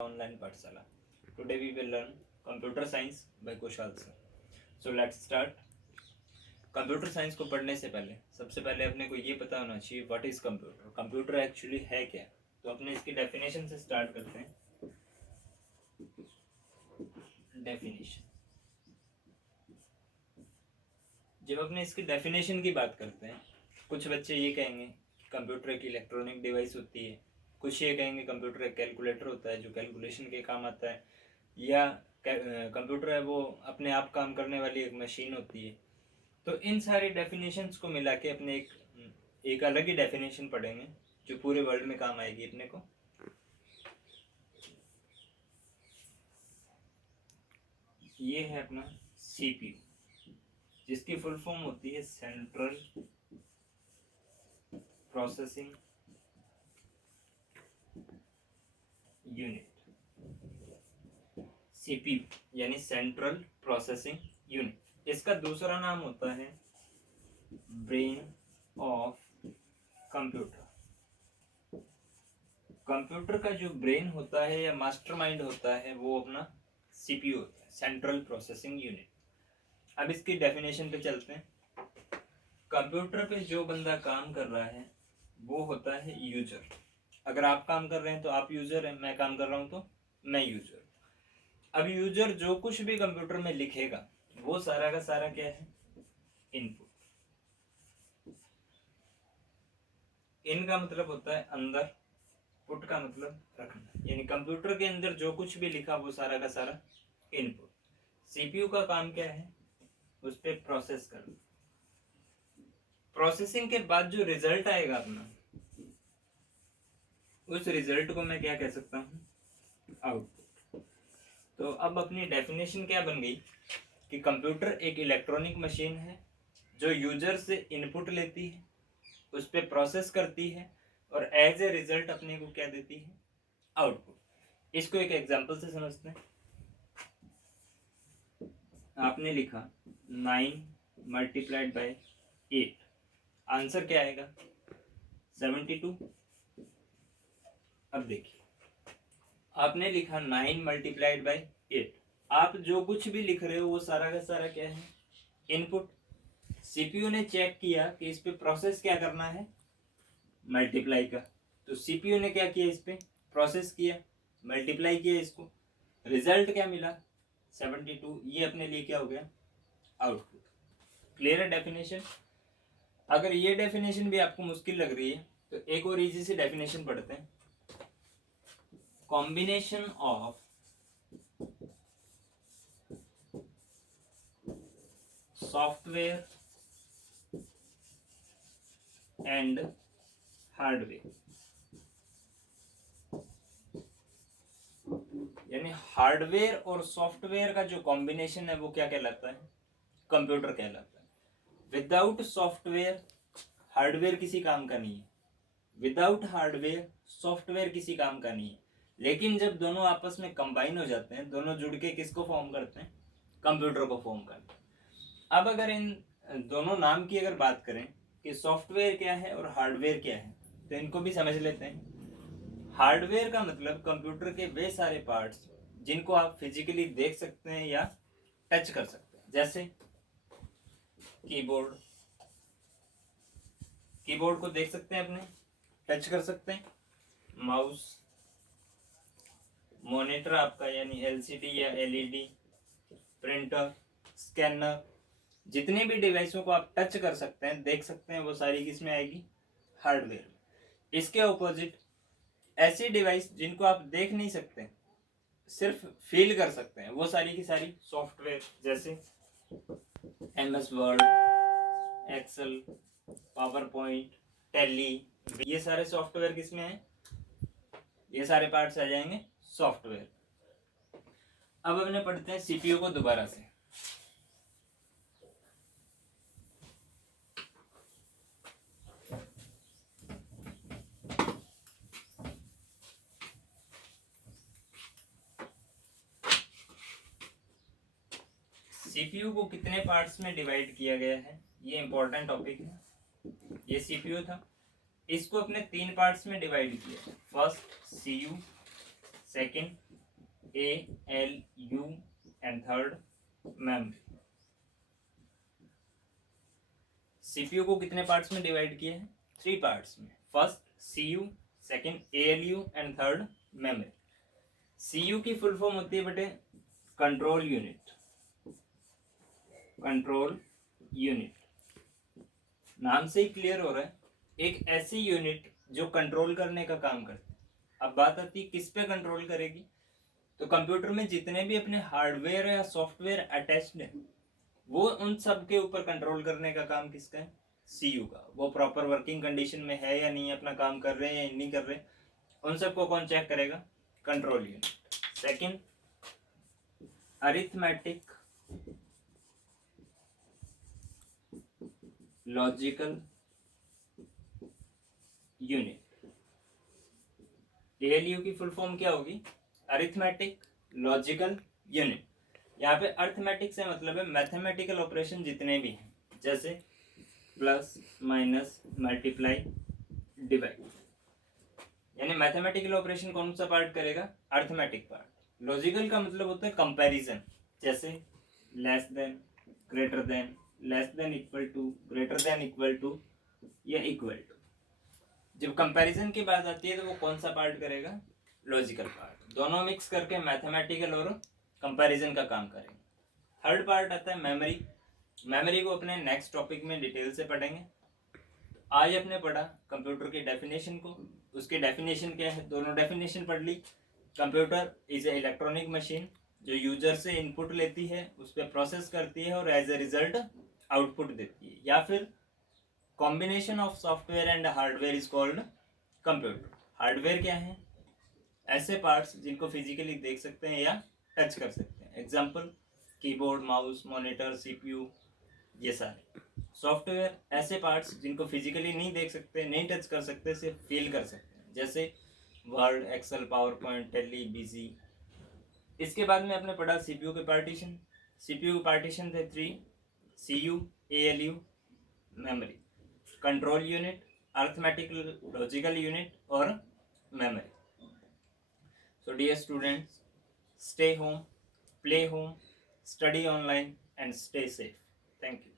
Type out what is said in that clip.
Online Pathshala. Today we will learn Computer Science by Kushal sir. So let's start. Computer science को पढ़ने से पहले सबसे पहले अपने को ये पता होना चाहिए what is computer. Computer actually है क्या. तो अपने इसकी डेफिनेशन से स्टार्ट करते हैं. डेफिनेशन. जब अपने इसकी डेफिनेशन की बात करते हैं, कुछ बच्चे ये कहेंगे कंप्यूटर एक इलेक्ट्रॉनिक डिवाइस होती है, कुछ ये कहेंगे कंप्यूटर एक कैलकुलेटर होता है जो कैलकुलेशन के काम आता है, या कंप्यूटर है वो अपने आप काम करने वाली एक मशीन होती है. तो इन सारी डेफिनेशंस को मिला के अपने एक अलग ही डेफिनेशन पढ़ेंगे जो पूरे वर्ल्ड में काम आएगी अपने को. ये है अपना सीपीयू, जिसकी फुल फॉर्म होती है सेंट्रल प्रोसेसिंग यूनिट. सीपीयू यानी सेंट्रल प्रोसेसिंग यूनिट. इसका दूसरा नाम होता है ब्रेन ऑफ कंप्यूटर. कंप्यूटर का जो ब्रेन होता है या मास्टरमाइंड होता है वो अपना सीपीयू होता है, सेंट्रल प्रोसेसिंग यूनिट. अब इसकी डेफिनेशन पे चलते हैं. कंप्यूटर पे जो बंदा काम कर रहा है वो होता है यूजर. अगर आप काम कर रहे हैं तो आप यूजर हैं, मैं काम कर रहा हूं तो मैं यूजर. अब यूजर जो कुछ भी कंप्यूटर में लिखेगा वो सारा का सारा क्या है, इनपुट. इन का मतलब होता है अंदर, पुट का मतलब रखना, यानी कंप्यूटर के अंदर जो कुछ भी लिखा वो सारा का सारा इनपुट. सीपीयू का काम क्या है, उस पर प्रोसेस करना. प्रोसेसिंग के बाद जो रिजल्ट आएगा अपना, उस रिजल्ट को मैं क्या कह सकता हूँ, आउटपुट. तो अब अपनी डेफिनेशन क्या बन गई कि कंप्यूटर एक इलेक्ट्रॉनिक मशीन है जो यूजर से इनपुट लेती है, उस पर प्रोसेस करती है और एज ए रिजल्ट अपने को क्या देती है, आउटपुट. इसको एक एग्जांपल से समझते हैं. आपने लिखा 9 मल्टीप्लाइड बाय 8, आंसर क्या आएगा, 72. अब देखिए, आपने लिखा 9 मल्टीप्लाइड बाय 8. आप जो कुछ भी लिख रहे हो वो सारा का सारा क्या है, इनपुट. सीपीयू ने चेक किया कि इस पे प्रोसेस क्या करना है, मल्टीप्लाई का. तो सीपीयू ने क्या किया, इस पे प्रोसेस किया, मल्टीप्लाई किया इसको, रिजल्ट क्या मिला, 72. ये अपने लिए क्या हो गया, आउटपुट. क्लियर है डेफिनेशन. अगर ये डेफिनेशन भी आपको मुश्किल लग रही है तो एक और इजी सी डेफिनेशन पढ़ते हैं. Combination of software and hardware. यानी हार्डवेयर और सॉफ्टवेयर का जो कॉम्बिनेशन है वो क्या कहलाता है, कंप्यूटर कहलाता है. विदाउट सॉफ्टवेयर हार्डवेयर किसी काम का नहीं है, विदाउट हार्डवेयर सॉफ्टवेयर किसी काम का नहीं है. लेकिन जब दोनों आपस में कंबाइन हो जाते हैं, दोनों जुड़ के किसको फॉर्म करते हैं, कंप्यूटर को फॉर्म करते हैं. अब अगर इन दोनों नाम की अगर बात करें कि सॉफ्टवेयर क्या है और हार्डवेयर क्या है, तो इनको भी समझ लेते हैं. हार्डवेयर का मतलब कंप्यूटर के वे सारे पार्ट्स जिनको आप फिजिकली देख सकते हैं या टच कर सकते हैं. जैसे कीबोर्ड, कीबोर्ड को देख सकते हैं अपने, टच कर सकते हैं. माउस, मॉनिटर आपका यानी एलसीडी या एलईडी, प्रिंटर, स्कैनर, जितने भी डिवाइसों को आप टच कर सकते हैं, देख सकते हैं, वो सारी किस में आएगी, हार्डवेयर में. इसके ऑपोजिट ऐसी डिवाइस जिनको आप देख नहीं सकते, सिर्फ फील कर सकते हैं, वो सारी की सारी सॉफ्टवेयर. जैसे MS Word, Excel, PowerPoint, Tally, ये सारे सॉफ्टवेयर किसमें हैं, ये सारे पार्ट्स आ जाएंगे सॉफ्टवेयर. अब अपने पढ़ते हैं सीपीयू को दोबारा से. सीपीयू को कितने पार्ट्स में डिवाइड किया गया है, ये इंपॉर्टेंट टॉपिक है. ये सीपीयू था, इसको अपने 3 पार्ट्स में डिवाइड किया. First CU, second ALU and third memory. CPU को कितने पार्ट्स में डिवाइड किया है? 3 पार्ट्स में. First CU, second ALU and third memory. CU की फुल फॉर्म होती है बेटे कंट्रोल यूनिट. कंट्रोल यूनिट नाम से ही क्लियर हो रहा है, एक ऐसी यूनिट जो कंट्रोल करने का काम करती है. अब बात आती है किस पे कंट्रोल करेगी? तो कंप्यूटर में जितने भी अपने हार्डवेयर या सॉफ्टवेयर अटैच्ड है वो उन सब के ऊपर कंट्रोल करने का काम किसका है? सीयू का. वो प्रॉपर वर्किंग कंडीशन में है या नहीं, अपना काम कर रहे हैं या नहीं कर रहे, उन सबको कौन चेक करेगा? Control unit. Second arithmetic logical unit. ALU की फुल फॉर्म क्या होगी? Arithmetic logical unit. यहाँ पे अरिथमेटिक से मतलब है मैथमेटिकल ऑपरेशन जितने भी हैं, जैसे प्लस माइनस मल्टीप्लाई डिवाइड. यानी मैथमेटिकल ऑपरेशन कौन सा पार्ट करेगा? Arithmetic part. लॉजिकल का मतलब होता है कंपैरिजन, जैसे less than, greater than, less than equal to, greater than equal to या इक्वल टू. जब कंपैरिजन की बात आती है तो वो कौन सा पार्ट करेगा? Logical part. दोनों मिक्स करके मैथमेटिकल और कंपैरिजन का काम करेंगे. थर्ड पार्ट आता है मेमोरी. मेमोरी को अपने नेक्स्ट टॉपिक में डिटेल से पढ़ेंगे. आज आपने पढ़ा कंप्यूटर की डेफिनेशन को. उसकी डेफिनेशन क्या है? दोनों डेफिनेशन पढ़ ली. Computer is a electronic machine जो यूजर से इनपुट लेती है, उस पर प्रोसेस करती है और एज ए रिजल्ट आउटपुट देती है. या फिर combination of software and hardware is called computer. Hardware क्या है? ऐसे पार्ट्स जिनको फिजिकली देख सकते हैं या टच कर सकते हैं. Example keyboard, mouse, monitor, CPU, ये सारे. सॉफ्टवेयर ऐसे पार्ट्स जिनको फिजिकली नहीं देख सकते, नहीं टच कर सकते, सिर्फ फील कर सकते हैं, जैसे Word, Excel, PowerPoint, Tally, Busy. इसके बाद में आपने पढ़ा सीपीयू के पार्टीशन. सीपीयू के पार्टीशन थे 3: CU, ALU, memory. Control unit, arithmetic logical unit और memory. So dear students, stay home, play home, study online and stay safe. Thank you.